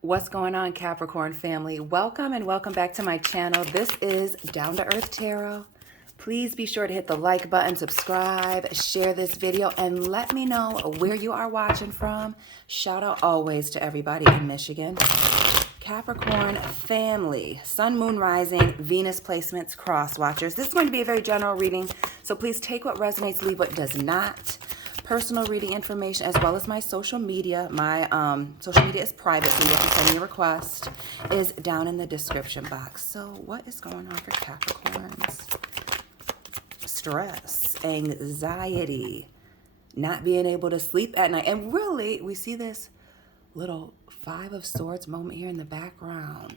What's going on, Capricorn family? Welcome and welcome back to my channel. This is Down to Earth Tarot. Please be sure to hit the like button, subscribe, share this video, and let me know where you are watching from. Shout out always to everybody in Michigan. Capricorn family, Sun, Moon, Rising, Venus placements, cross watchers. This is going to be a very general reading, so please take what resonates, leave what does not. Personal reading information as well as my social media. My social media is private, so you have to send me a request, is down in the description box. So what is going on for Capricorns? Stress, anxiety, not being able to sleep at night. And really, we see this little Five of Swords moment here in the background.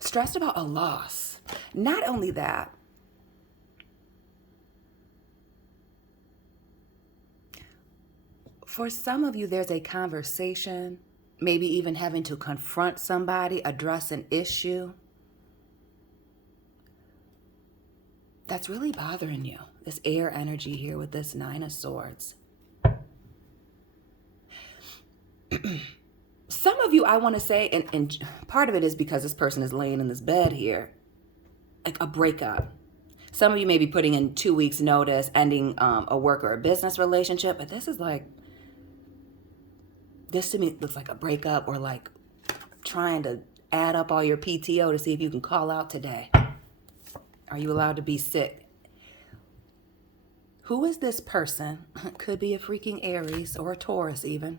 Stressed about a loss. Not only that, for some of you, there's a conversation, maybe even having to confront somebody, address an issue that's really bothering you. This air energy here with this Nine of Swords. Some of you, I want to say, and part of it is because this person is laying in this bed here, like a breakup. Some of you may be putting in 2 weeks notice, ending a work or a business relationship, but this is like, this to me looks like a breakup, or like trying to add up all your PTO to see if you can call out today. Are you allowed to be sick? Who is this person? Could be a freaking Aries or a Taurus even.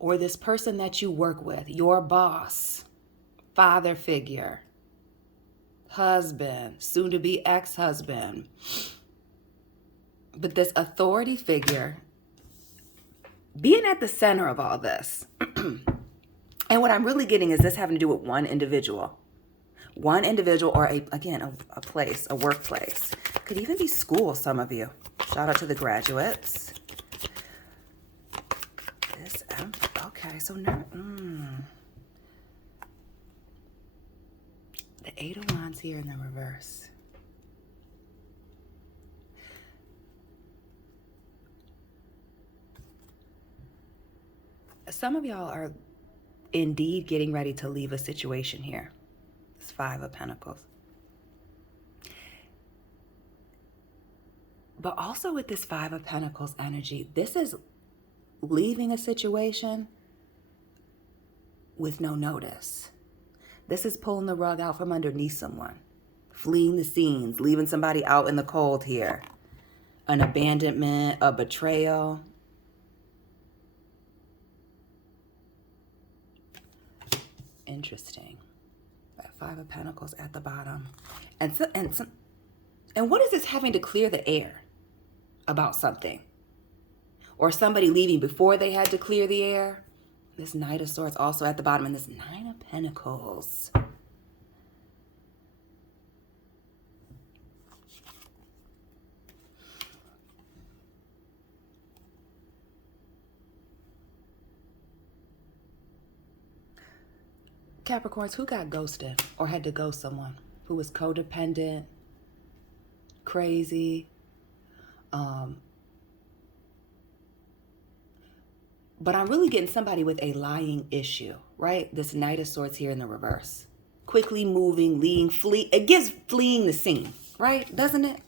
Or this person that you work with, your boss, father figure, husband, soon to be ex-husband. But this authority figure being at the center of all this. And what I'm really getting is this having to do with one individual. One individual, or a place, a workplace. Could even be school, some of you. Shout out to the graduates. This, okay, so now, the Eight of Wands here in the reverse. Some of y'all are indeed getting ready to leave a situation here. It's Five of Pentacles. But also with this Five of Pentacles energy, this is leaving a situation with no notice. This is pulling the rug out from underneath someone. Fleeing the scenes, leaving somebody out in the cold here. An abandonment, a betrayal. Interesting. That Five of Pentacles at the bottom. And what is this having to clear the air about something? Or somebody leaving before they had to clear the air? This Knight of Swords also at the bottom, and this Nine of Pentacles. Capricorns, who got ghosted or had to ghost someone? Who was codependent, crazy, but I'm really getting somebody with a lying issue, right? This Knight of Swords here in the reverse. Quickly moving, leaving, flee. It gives fleeing the scene, right? Doesn't it?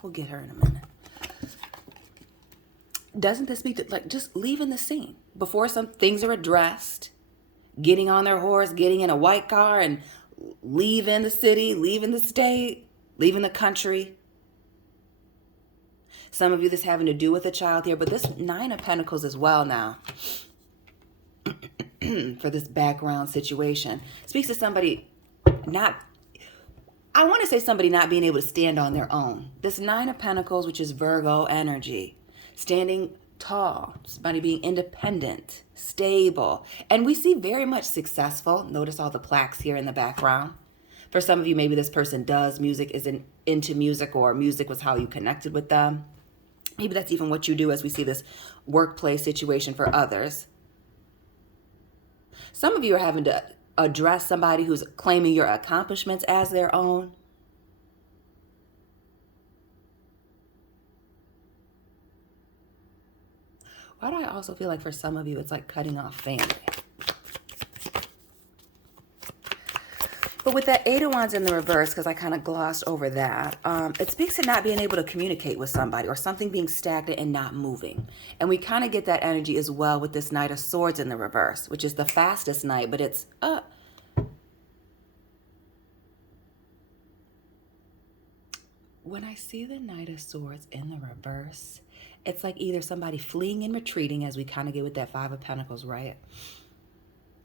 We'll get her in a minute. Doesn't this speak to like just leaving the scene before some things are addressed? Getting on their horse, getting in a white car and leaving the city, leaving the state, leaving the country. Some of you, this having to do with a child here, but this Nine of Pentacles as well now for this background situation. Speaks to somebody I want to say somebody not being able to stand on their own. This Nine of Pentacles, which is Virgo energy, standing tall, somebody being independent, stable, and we see very much successful. Notice all the plaques here in the background. For some of you, maybe this person does music, isn't into music, or music was how you connected with them. Maybe that's even what you do, as we see this workplace situation for others. Some of you are having to address somebody who's claiming your accomplishments as their own. Why do I also feel like for some of you, it's like cutting off family? But with that Eight of Wands in the reverse, because I kind of glossed over that, it speaks to not being able to communicate with somebody or something being stagnant and not moving. And we kind of get that energy as well with this Knight of Swords in the reverse, which is the fastest knight, but it's when I see the Knight of Swords in the reverse, it's like either somebody fleeing and retreating, as we kind of get with that Five of Pentacles, right?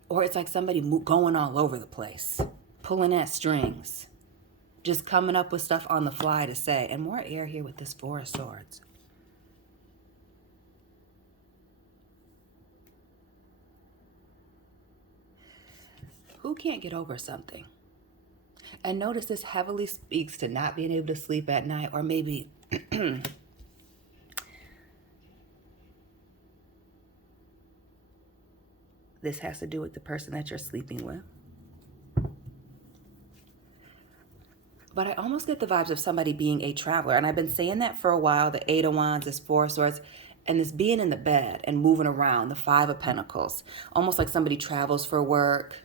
Or it's like somebody going all over the place, pulling at strings, just coming up with stuff on the fly to say. And more air here with this Four of Swords. Who can't get over something? And notice this heavily speaks to not being able to sleep at night, or maybe this has to do with the person that you're sleeping with. But I almost get the vibes of somebody being a traveler. And I've been saying that for a while. The Eight of Wands, this Four of Swords, and this being in the bed and moving around, the Five of Pentacles. Almost like somebody travels for work.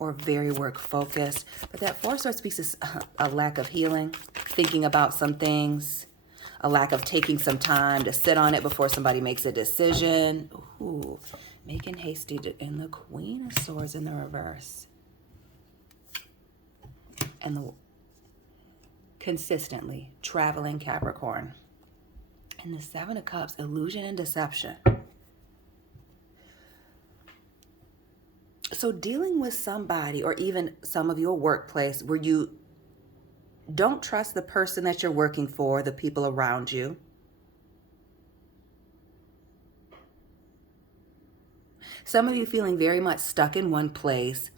Or very work focused. But that Four of Swords speaks to a lack of healing, thinking about some things, a lack of taking some time to sit on it before somebody makes a decision. Ooh, making hasty, and the Queen of Swords in the reverse. And the consistently traveling Capricorn. And the Seven of Cups, illusion and deception. So dealing with somebody, or even some of your workplace, where you don't trust the person that you're working for, the people around you. Some of you feeling very much stuck in one place.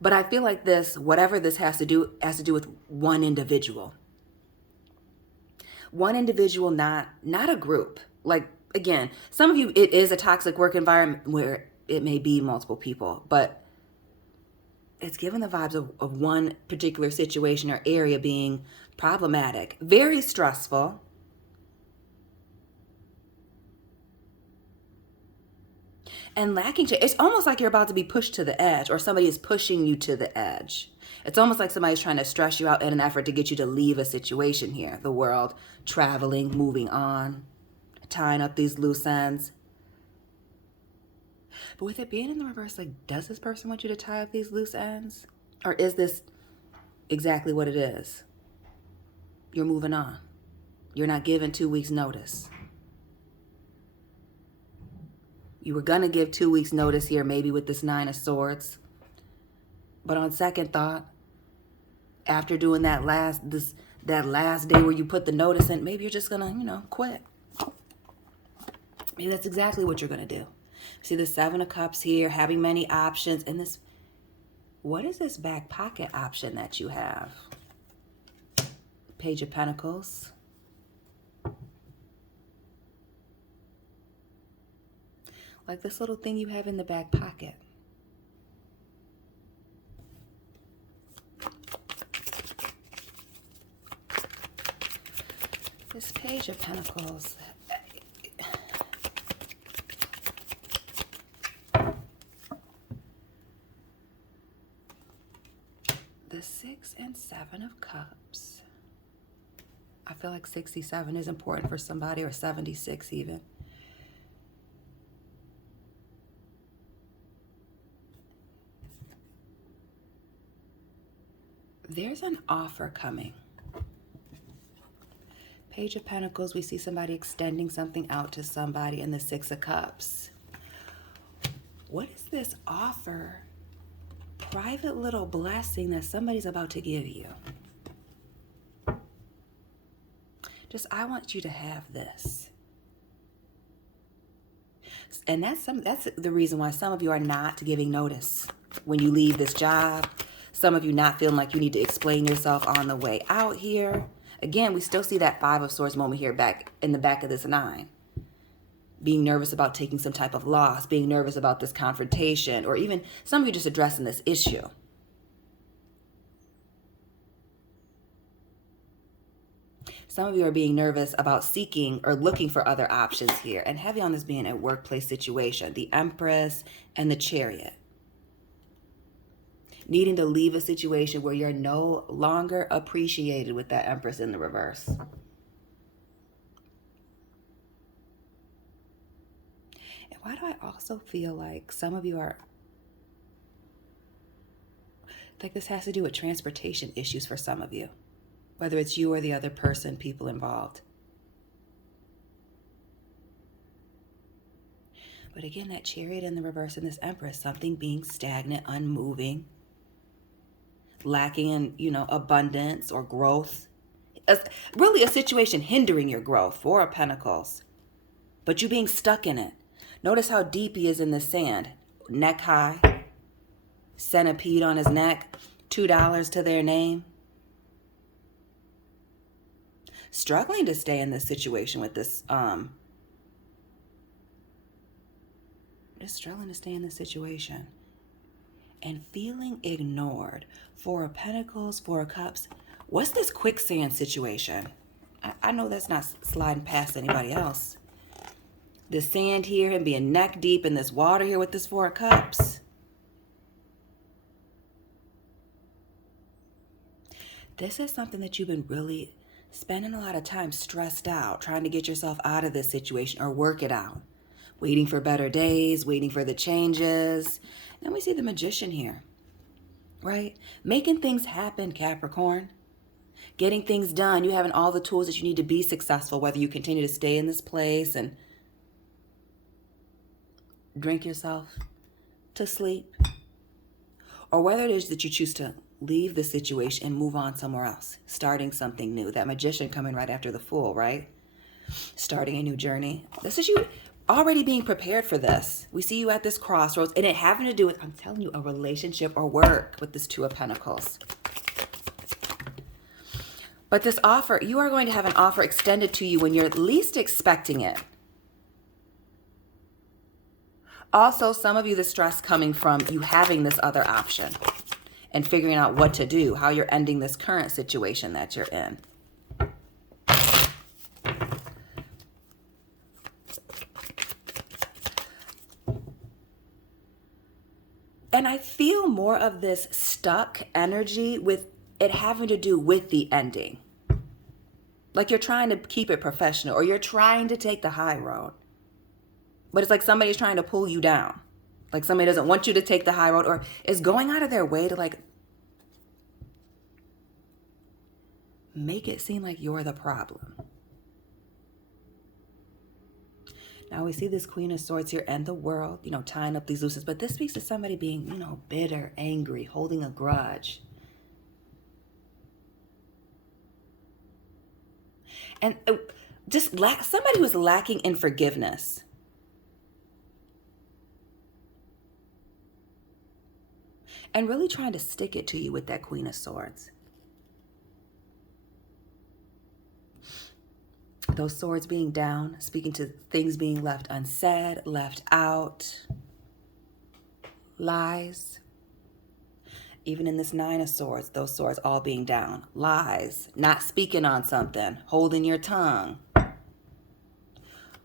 But I feel like this, whatever this has to do with one individual. One individual, not a group. Like, again, some of you, it is a toxic work environment where it may be multiple people, but it's given the vibes of one particular situation or area being problematic, very stressful. And lacking change. It's almost like you're about to be pushed to the edge, or somebody is pushing you to the edge. It's almost like somebody's trying to stress you out in an effort to get you to leave a situation here. The world, traveling, moving on, tying up these loose ends. But with it being in the reverse, like, does this person want you to tie up these loose ends? Or is this exactly what it is? You're moving on. You're not giving 2 weeks notice. You were going to give 2 weeks notice here, maybe with this Nine of Swords. But on second thought, after doing that last day where you put the notice in, maybe you're just going to, quit. Maybe that's exactly what you're going to do. See the Seven of Cups here, having many options. And this, what is this back pocket option that you have? Page of Pentacles. Like this little thing you have in the back pocket. This Page of Pentacles. The Six and Seven of Cups. I feel like 67 is important for somebody, or 76 even. There's an offer coming. Page of Pentacles, we see somebody extending something out to somebody, in the Six of Cups. What is this offer? Private little blessing that somebody's about to give you. Just, I want you to have this. And that's the reason why some of you are not giving notice when you leave this job. Some of you not feeling like you need to explain yourself on the way out here. Again, we still see that Five of Swords moment here back in the back of this Nine. Being nervous about taking some type of loss, being nervous about this confrontation, or even some of you just addressing this issue. Some of you are being nervous about seeking or looking for other options here. And heavy on this being a workplace situation. The Empress and the Chariot. Needing to leave a situation where you're no longer appreciated with that Empress in the reverse. And why do I also feel like some of you are, like this has to do with transportation issues for some of you. Whether it's you or the other person, people involved. But again, that Chariot in the reverse and this Empress, something being stagnant, unmoving, lacking in, you know, abundance or growth. Really a situation hindering your growth. Four of Pentacles. But you being stuck in it. Notice how deep he is in the sand. Neck high. Centipede on his neck. $2 to their name. Struggling to stay in this situation with this, just struggling to stay in this situation. And feeling ignored. Four of Pentacles, Four of Cups. What's this quicksand situation? I know that's not sliding past anybody else. The sand here and being neck deep in this water here with this Four of Cups. This is something that you've been really spending a lot of time stressed out, trying to get yourself out of this situation or work it out. Waiting for better days, waiting for the changes. Then we see the Magician here, right? Making things happen, Capricorn. Getting things done. You having all the tools that you need to be successful, whether you continue to stay in this place and drink yourself to sleep, or whether it is that you choose to leave the situation and move on somewhere else, starting something new. That Magician coming right after the Fool, right? Starting a new journey. This is you already being prepared for this. We see you at this crossroads, and it having to do with, I'm telling you, a relationship or work with this Two of Pentacles. But this offer, you are going to have an offer extended to you when you're least expecting it. Also, some of you, the stress coming from you having this other option and figuring out what to do, how you're ending this current situation that you're in. And I feel more of this stuck energy with it having to do with the ending. Like you're trying to keep it professional or you're trying to take the high road. But it's like somebody's trying to pull you down. Like somebody doesn't want you to take the high road or is going out of their way to like make it seem like you're the problem. Now we see this Queen of Swords here and the World, you know, tying up these loose ends. But this speaks to somebody being, you know, bitter, angry, holding a grudge. And just somebody who's lacking in forgiveness. And really trying to stick it to you with that Queen of Swords. Those swords being down, speaking to things being left unsaid, left out, lies. Even in this Nine of Swords, those swords all being down, lies, not speaking on something, holding your tongue.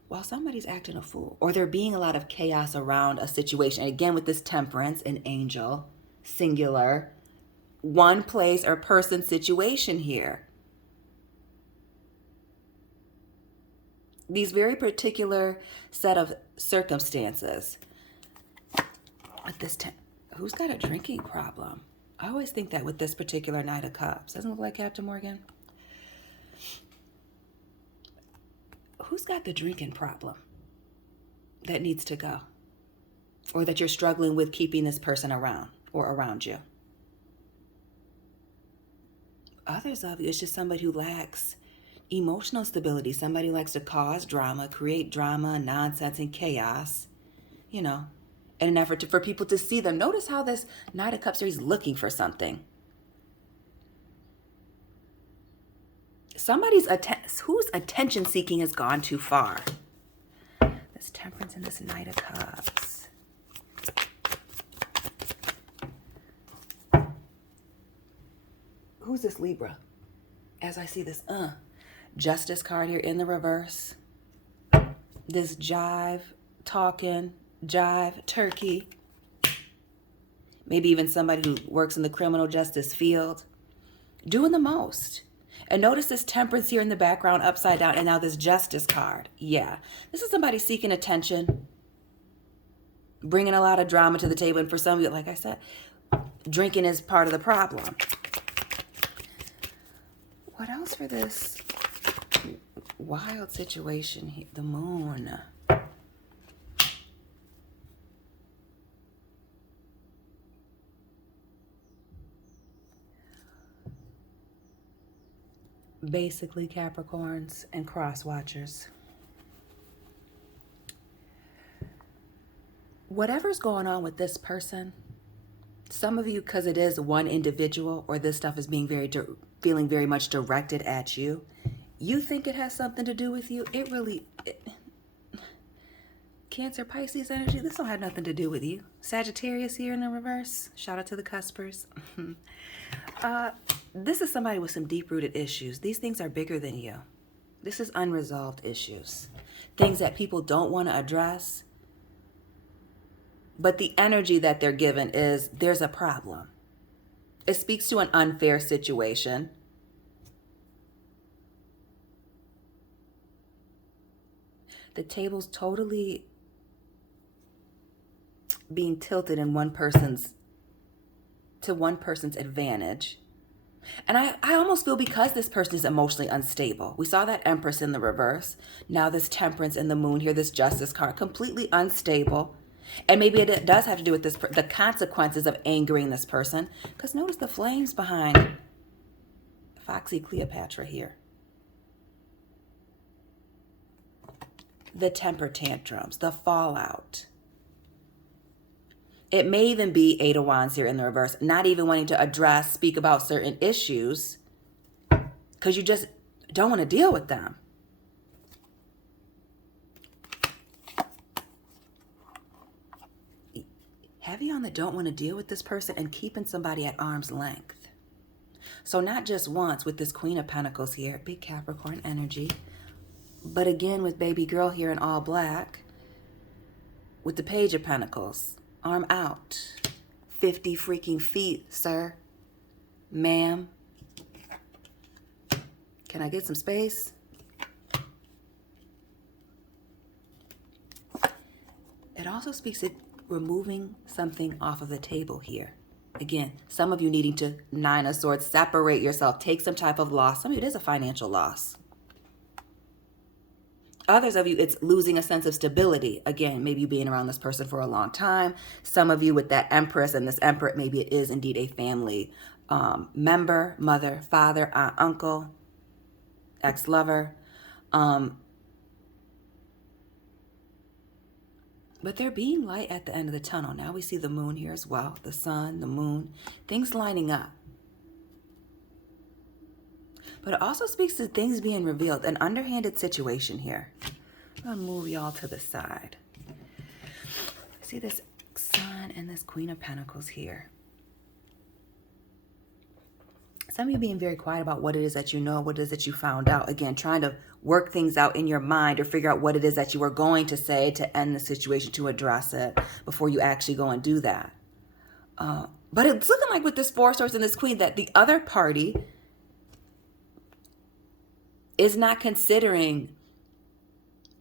While somebody's acting a fool, or there being a lot of chaos around a situation. And again, with this Temperance, an angel, singular, one place or person situation here. These very particular set of circumstances. With this, who's got a drinking problem? I always think that with this particular Knight of Cups. Doesn't it look like Captain Morgan? Who's got the drinking problem that needs to go? Or that you're struggling with keeping this person around or around you? Others of you, it's just somebody who lacks emotional stability. Somebody who likes to cause drama, create drama, nonsense, and chaos, you know, in an effort for people to see them. Notice how this Knight of Cups here, he's looking for something. Somebody's whose attention seeking has gone too far. This Temperance and this Knight of Cups. Who's this Libra? As I see this, Justice card here in the reverse. This jive, talking, jive, turkey. Maybe even somebody who works in the criminal justice field. Doing the most. And notice this temperance here in the background, upside down, and now this justice card. Yeah, this is somebody seeking attention, bringing a lot of drama to the table. And for some of you, like I said, drinking is part of the problem. What else for this wild situation here? The moon. Basically Capricorns and cross watchers. Whatever's going on with this person, some of you, because it is one individual or this stuff is being feeling very much directed at you, you think it has something to do with you. It really, Cancer, Pisces energy, this don't have nothing to do with you. Sagittarius here in the reverse. Shout out to the cuspers. This is somebody with some deep-rooted issues. These things are bigger than you. This is unresolved issues. Things that people don't want to address. But the energy that they're given is, there's a problem. It speaks to an unfair situation. The table's totally being tilted in one person's advantage. And I almost feel because this person is emotionally unstable. We saw that Empress in the reverse. Now this Temperance in the moon here, this Justice card, completely unstable. And maybe it does have to do with this, the consequences of angering this person. Because notice the flames behind Foxy Cleopatra here. The temper tantrums, the fallout. It may even be Eight of Wands here in the reverse, not even wanting to speak about certain issues because you just don't want to deal with them. Heavy on the don't want to deal with this person and keeping somebody at arm's length. So not just once with this Queen of Pentacles here, big Capricorn energy, but again with baby girl here in all black with the Page of Pentacles. Arm out. 50 freaking feet, sir. Ma'am. Can I get some space? It also speaks to removing something off of the table here. Again, some of you needing to, Nine of Swords, separate yourself, take some type of loss. Some of you, it is a financial loss. Others of you, it's losing a sense of stability. Again, maybe you being around this person for a long time. Some of you with that Empress and this Emperor, maybe it is indeed a family member, mother, father, aunt, uncle, ex-lover. But they're being light at the end of the tunnel. Now we see the moon here as well. The sun, the moon, things lining up. But it also speaks to things being revealed. An underhanded situation here. I'm going to move y'all to the side. See this Sun and this Queen of Pentacles here. Some of you being very quiet about what it is that you know, what it is that you found out. Again, trying to work things out in your mind or figure out what it is that you are going to say to end the situation, to address it before you actually go and do that. But it's looking like with this Four Swords and this Queen that the other party is not considering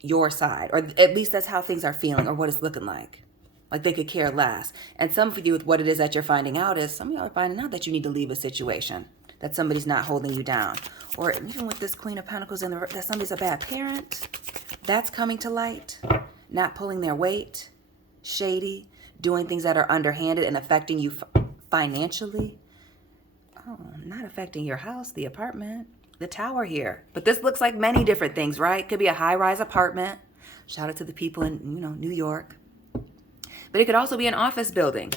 your side, or at least that's how things are feeling or what it's looking like. Like they could care less. And some of you with what it is that you're finding out is some of y'all are finding out that you need to leave a situation, that somebody's not holding you down. Or even with this Queen of Pentacles in the that somebody's a bad parent. That's coming to light. Not pulling their weight. Shady. Doing things that are underhanded and affecting you financially. Oh, not affecting your house, the apartment. The Tower here. But this looks like many different things, right? Could be a high-rise apartment. Shout out to the people in, New York. But it could also be an office building.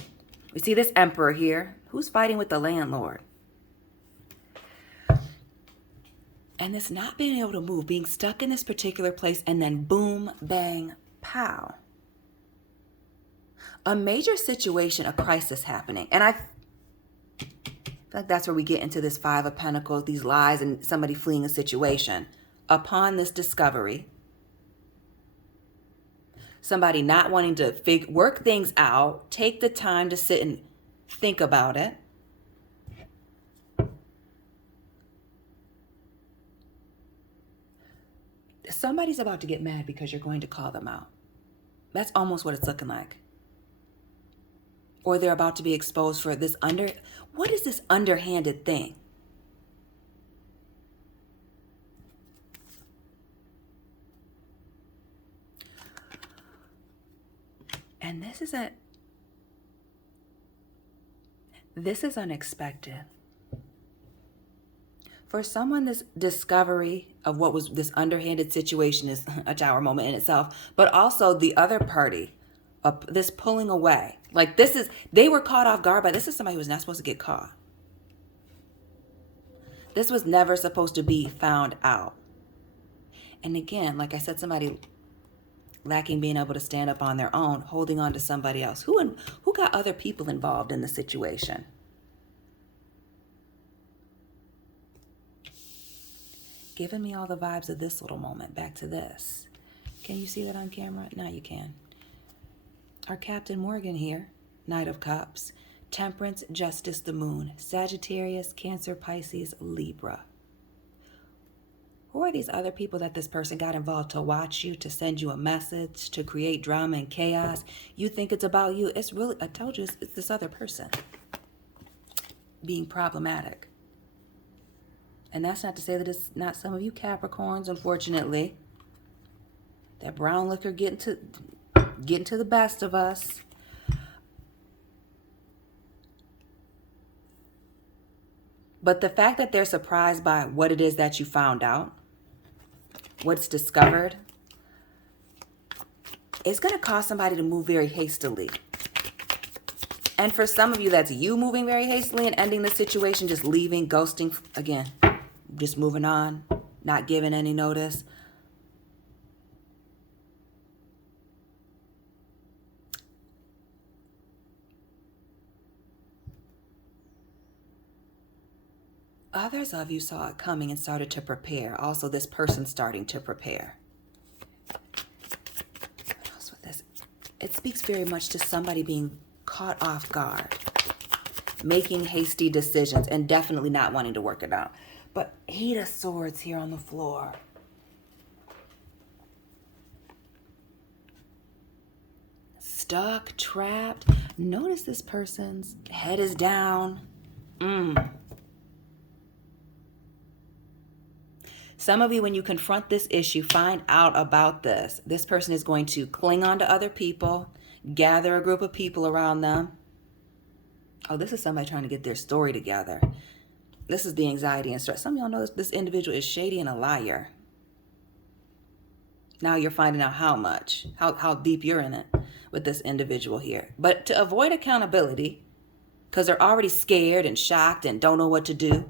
We see this Emperor here. Who's fighting with the landlord? And this not being able to move, being stuck in this particular place, and then boom, bang, pow. A major situation, a crisis happening. And I feel like that's where we get into this Five of Pentacles, these lies and somebody fleeing a situation. upon this discovery, somebody not wanting to work things out, take the time to sit and think about it. Somebody's about to get mad because you're going to call them out. That's almost what it's looking like. Or they're about to be exposed for this what is this underhanded thing? And this is unexpected. For someone, this discovery of what was this underhanded situation is a Tower moment in itself, but also the other party, this pulling away. Like they were caught off guard by this is somebody who was not supposed to get caught. This was never supposed to be found out. And again, like I said, somebody lacking being able to stand up on their own, holding on to somebody else. Who got other people involved in the situation? Giving me all the vibes of this little moment. Back to this. Can you see that on camera? Now you can. Our Captain Morgan here. Knight of Cups. Temperance, Justice, the Moon. Sagittarius, Cancer, Pisces, Libra. Who are these other people that this person got involved to watch you, to send you a message, to create drama and chaos? You think it's about you. It's really, I told you, it's this other person being problematic. And that's not to say that it's not some of you Capricorns, unfortunately. That brown liquor getting to the best of us. But the fact that they're surprised by what it is that you found out, what's discovered, it's going to cause somebody to move very hastily. And for some of you, that's you moving very hastily and ending the situation, just leaving, ghosting, again, just moving on, not giving any notice. Others of you saw it coming and started to prepare. Also, this person starting to prepare. What else with this? It speaks very much to somebody being caught off guard, making hasty decisions, and definitely not wanting to work it out. But 8 of Swords here on the floor. Stuck, trapped. Notice this person's head is down. Some of you, when you confront this issue, find out about this. This person is going to cling on to other people, gather a group of people around them. Oh, this is somebody trying to get their story together. This is the anxiety and stress. Some of y'all know this individual is shady and a liar. Now you're finding out how deep you're in it with this individual here. But to avoid accountability, because they're already scared and shocked and don't know what to do.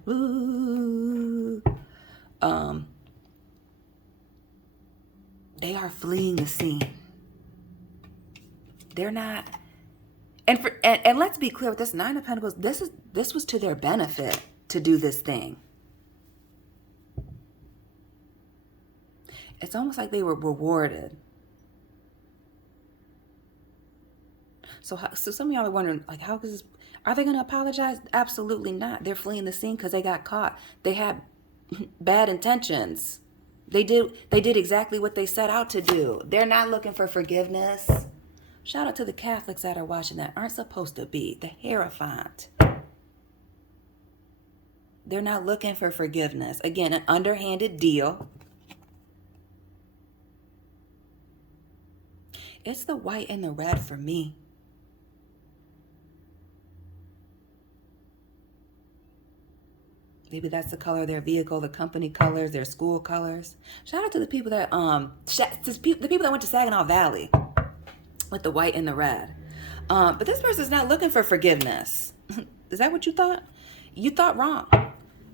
They are fleeing the scene. They're not. And let's be clear with this 9 of Pentacles. This was to their benefit to do this thing. It's almost like they were rewarded. So some of y'all are wondering, like, how is this? Are they going to apologize? Absolutely not. They're fleeing the scene because they got caught. They had bad intentions. They did exactly what they set out to do. They're not looking for forgiveness. Shout out to the Catholics that are watching that aren't supposed to be. The Hierophant. They're not looking for forgiveness. Again, an underhanded deal. It's the white and the red for me. Maybe that's the color of their vehicle, the company colors, their school colors. Shout out to the people that the people that went to Saginaw Valley with the white and the red. But this person's not looking for forgiveness. Is that what you thought? You thought wrong.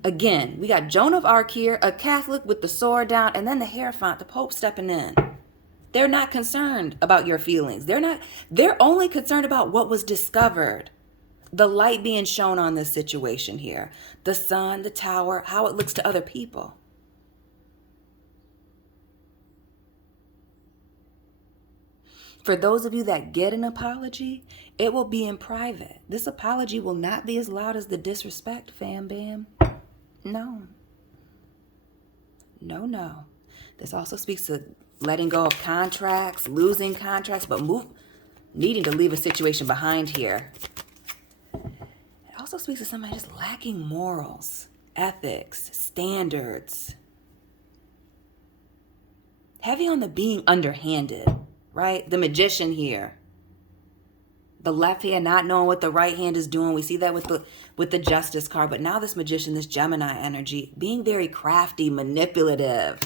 Again, we got Joan of Arc here, a Catholic with the sword down, and then the Hierophant, the Pope stepping in. They're not concerned about your feelings. They're only concerned about what was discovered. The light being shown on this situation here. The sun, the tower, how it looks to other people. For those of you that get an apology, it will be in private. This apology will not be as loud as the disrespect, fam bam. No. No, no. This also speaks to letting go of contracts, losing contracts, but needing to leave a situation behind here. It also speaks to somebody just lacking morals, ethics, standards. Heavy on the being underhanded, right? The magician here. The left hand not knowing what the right hand is doing. We see that with the Justice card. But now this magician, this Gemini energy, being very crafty, manipulative.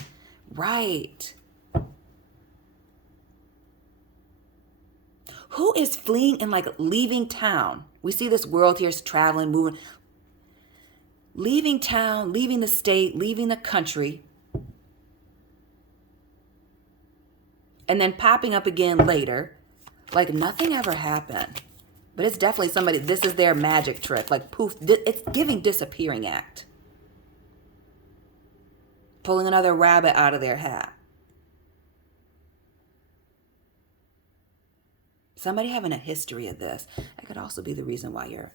Right. Who is fleeing and like leaving town? We see this world here is traveling, moving. Leaving town, leaving the state, leaving the country. And then popping up again later. Like nothing ever happened. But it's definitely somebody, this is their magic trick. Like poof, it's giving disappearing act. Pulling another rabbit out of their hat. Somebody having a history of this. That could also be the reason why you're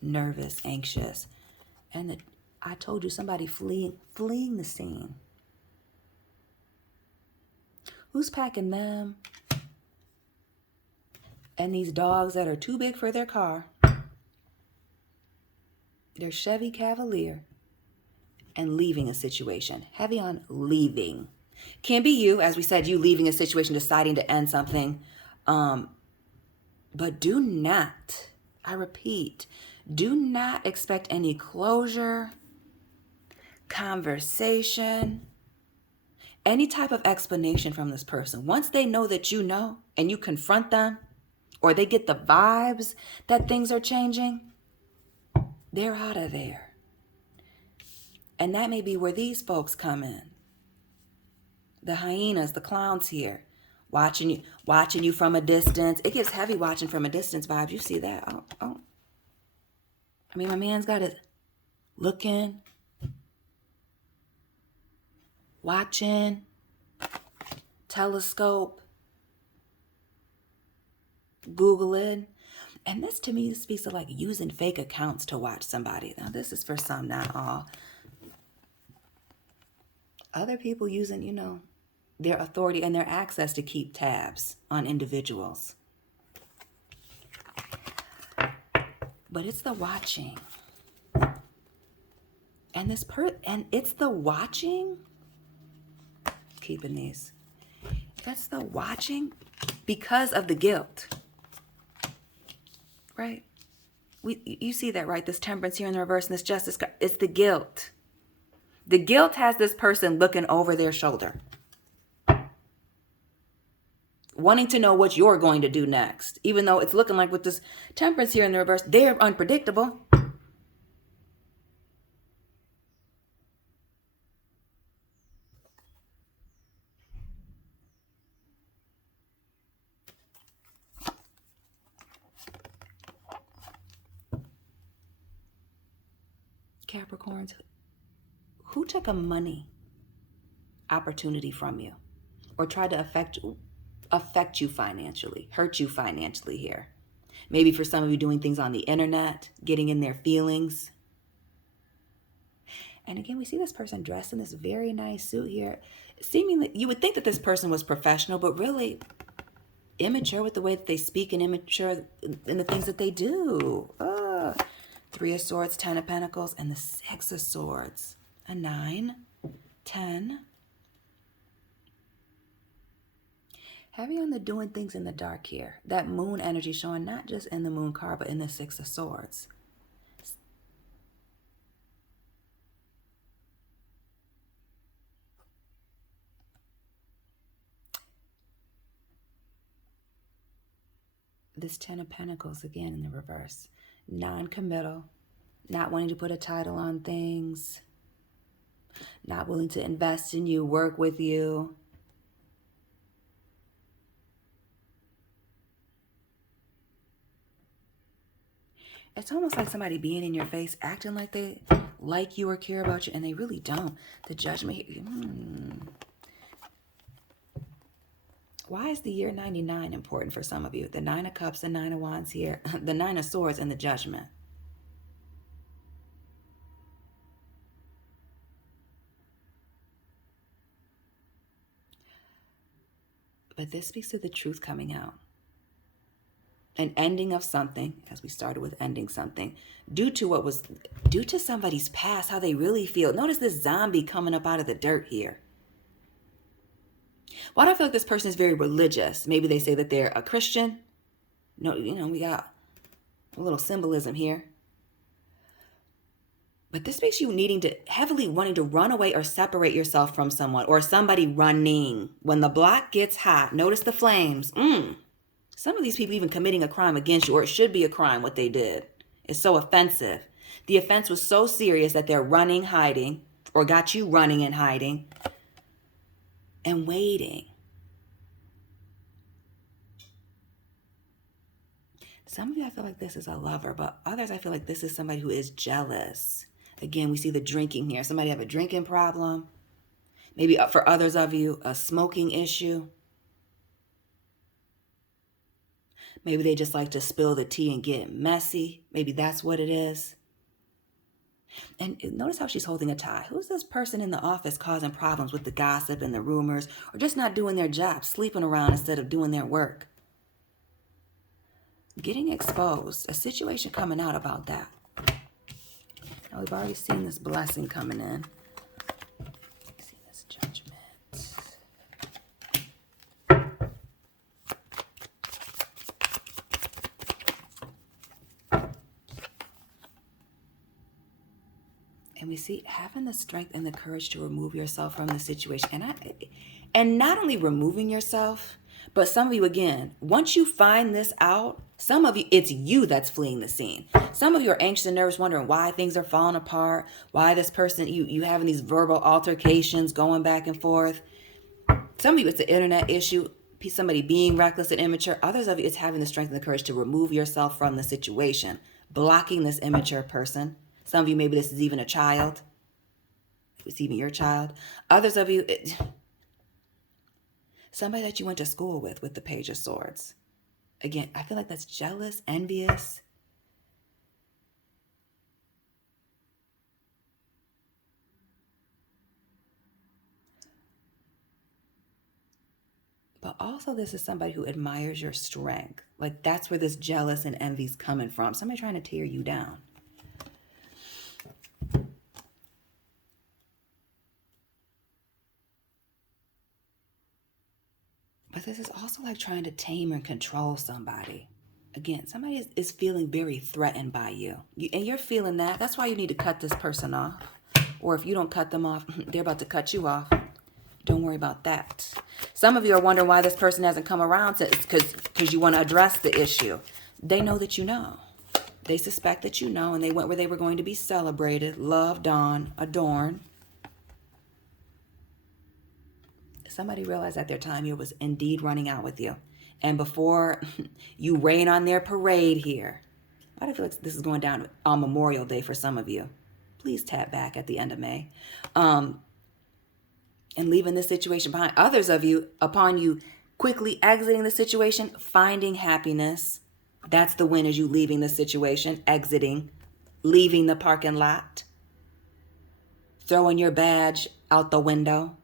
nervous, anxious. And I told you, somebody fleeing the scene. Who's packing them? And these dogs that are too big for their car. Their Chevy Cavalier. And leaving a situation. Heavy on leaving. Can be you, as we said, you leaving a situation, deciding to end something. But do not, I repeat, do not expect any closure, conversation, any type of explanation from this person. Once they know that you know and you confront them, or they get the vibes that things are changing, they're out of there. And that may be where these folks come in. The hyenas, the clowns here, watching you from a distance. It gives heavy watching from a distance vibes. You see that? Oh. I mean, my man's got it looking, watching, telescope, Googling. And this to me speaks of like using fake accounts to watch somebody. Now this is for some, not all. Other people using, their authority and their access to keep tabs on individuals. But it's the watching. And it's the watching. Keeping these. That's the watching because of the guilt. Right? You see that, right? This temperance here in the reverse and this justice. It's the guilt. The guilt has this person looking over their shoulder. Wanting to know what you're going to do next. Even though it's looking like with this temperance here in the reverse, they're unpredictable. Capricorns, who took a money opportunity from you or tried to affect you financially, hurt you financially here? Maybe for some of you doing things on the internet, getting in their feelings. And again, we see this person dressed in this very nice suit here. Seemingly, you would think that this person was professional, but really immature with the way that they speak and immature in the things that they do. Three of Swords, 10 of Pentacles, and the 6 of Swords. A 9, 10. Heavy on the doing things in the dark here. That moon energy showing not just in the moon card, but in the 6 of Swords. This 10 of Pentacles again in the reverse. Non-committal, not wanting to put a title on things, not willing to invest in you, work with you. It's almost like somebody being in your face, acting like they like you or care about you, and they really don't. The Judgment. Why is the year 99 important for some of you? The Nine of Cups, the Nine of Wands here, the Nine of Swords, and the Judgment. But this speaks to the truth coming out. An ending of something, as we started with ending something, due to somebody's past, how they really feel. Notice this zombie coming up out of the dirt here. Why do I feel like this person is very religious? Maybe they say that they're a Christian. No, we got a little symbolism here. But this makes you heavily wanting to run away or separate yourself from someone or somebody running. When the block gets hot, notice the flames. Some of these people even committing a crime against you, or it should be a crime what they did. It's so offensive. The offense was so serious that they're running, hiding, or got you running and hiding and waiting. Some of you, I feel like this is a lover, but others, I feel like this is somebody who is jealous. Again, we see the drinking here. Somebody have a drinking problem. Maybe for others of you, a smoking issue. Maybe they just like to spill the tea and get messy. Maybe that's what it is. And notice how she's holding a tie. Who's this person in the office causing problems with the gossip and the rumors, or just not doing their job, sleeping around instead of doing their work? Getting exposed. A situation coming out about that. Now we've already seen this blessing coming in. See this judgment. And we see having the strength and the courage to remove yourself from the situation. And not only removing yourself, but some of you, again, once you find this out, some of you, it's you that's fleeing the scene. Some of you are anxious and nervous, wondering why things are falling apart, why this person, you having these verbal altercations going back and forth. Some of you, it's an internet issue, somebody being reckless and immature. Others of you, it's having the strength and the courage to remove yourself from the situation, blocking this immature person. Some of you, maybe this is even a child. It's even your child. Others of you, somebody that you went to school with the Page of Swords. Again, I feel like that's jealous, envious. But also this is somebody who admires your strength. Like that's where this jealous and envy is coming from. Somebody trying to tear you down. But this is also like trying to tame and control somebody. Again, somebody is feeling very threatened by you. And you're feeling that. That's why you need to cut this person off. Or if you don't cut them off, they're about to cut you off. Don't worry about that. Some of you are wondering why this person hasn't come around because you want to address the issue. They know that you know. They suspect that you know, and they went where they were going to be celebrated, loved on, adorned. Somebody realized that their time here was indeed running out with you. And before you rain on their parade here, why do I feel like this is going down on Memorial Day for some of you? Please tap back at the end of May. And leaving this situation behind. Others of you, upon you quickly exiting the situation, finding happiness. That's the win, as you leaving the situation, exiting, leaving the parking lot, throwing your badge out the window.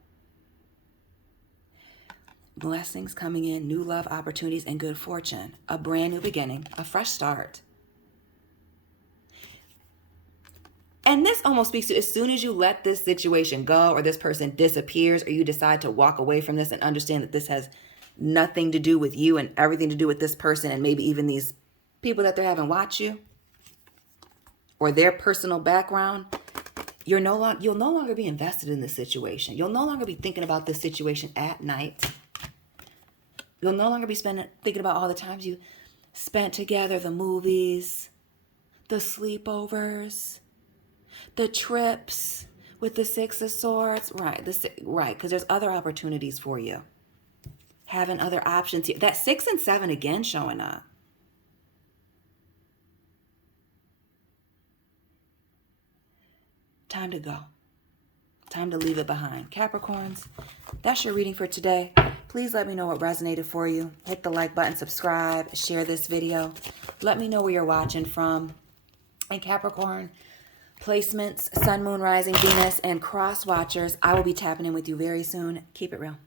Blessings coming in, new love opportunities, and good fortune. A brand new beginning, a fresh start. And this almost speaks to as soon as you let this situation go or this person disappears or you decide to walk away from this and understand that this has nothing to do with you and everything to do with this person and maybe even these people that they're having watch you or their personal background, you'll no longer be invested in this situation. You'll no longer be thinking about this situation at night. You'll no longer be thinking about all the times you spent together, the movies, the sleepovers, the trips with the Six of Swords. Right, because there's other opportunities for you. Having other options here. That 6 and 7 again showing up. Time to go. Time to leave it behind. Capricorns, that's your reading for today. Please let me know what resonated for you. Hit the like button, subscribe, share this video. Let me know where you're watching from. And Capricorn placements, Sun, Moon, Rising, Venus, and cross watchers, I will be tapping in with you very soon. Keep it real.